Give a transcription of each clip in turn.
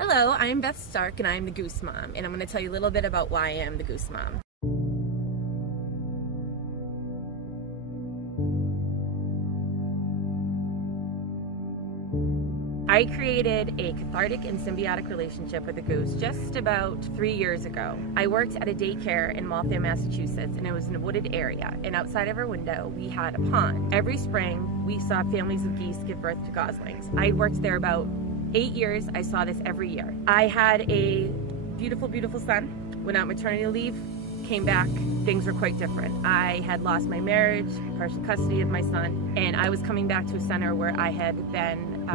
Hello, I'm Beth Starck and I'm the Goose Mom, and I'm going to tell you a little bit about why I am the Goose Mom. I created a cathartic and symbiotic relationship with a goose just about 3 years ago. I worked at a daycare in Waltham, Massachusetts, and it was in a wooded area, and outside of our window we had a pond. Every spring we saw families of geese give birth to goslings. I worked there about 8 years. I saw this every year. I had a beautiful, beautiful son. Went out maternity leave, came back, things were quite different. I had lost my marriage, partial custody of my son, and I was coming back to a center where I had been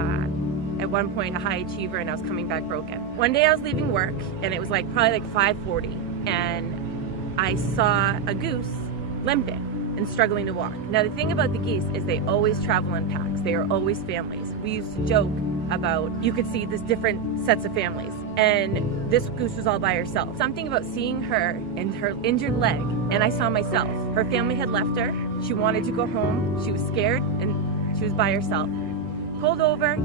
at one point a high achiever, and I was coming back broken. One day I was leaving work and it was probably 5:40, and I saw a goose limping and struggling to walk. Now the thing about the geese is they always travel in packs. They are always families. We used to joke about you could see this different sets of families, and this goose was all by herself. Something about seeing her and her injured leg, and I saw myself. Her family had left her. She wanted to go home. She was scared and she was by herself. Pulled over,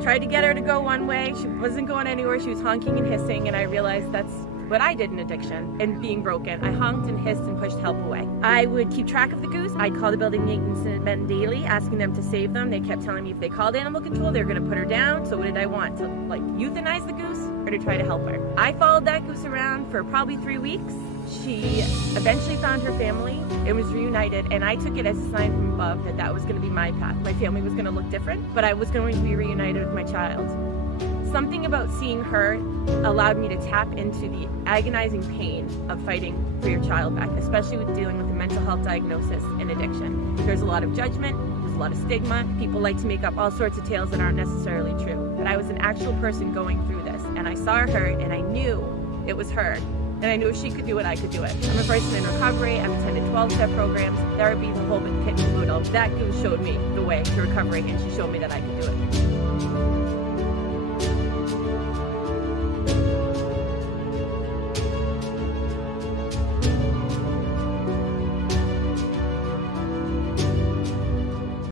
tried to get her to go one way. She wasn't going anywhere. She was honking and hissing, and I realized that's what I did in addiction and being broken. I honked and hissed and pushed help away. I would keep track of the goose. I'd call the building maintenance men daily, asking them to save them. They kept telling me if they called animal control, they were going to put her down. So what did I want? To euthanize the goose or to try to help her? I followed that goose around for probably 3 weeks. She eventually found her family and was reunited, and I took it as a sign from above that that was going to be my path. My family was going to look different, but I was going to be reunited with my child. Something about seeing her allowed me to tap into the agonizing pain of fighting for your child back, especially with dealing with a mental health diagnosis and addiction. There's a lot of judgment, there's a lot of stigma. People like to make up all sorts of tales that aren't necessarily true. But I was an actual person going through this, and I saw her and I knew it was her. And I knew if she could do it, I could do it. I'm a person in recovery. I've attended 12-step programs, therapy, the whole kit and caboodle. That goose showed me the way to recovery, and she showed me that I could do it.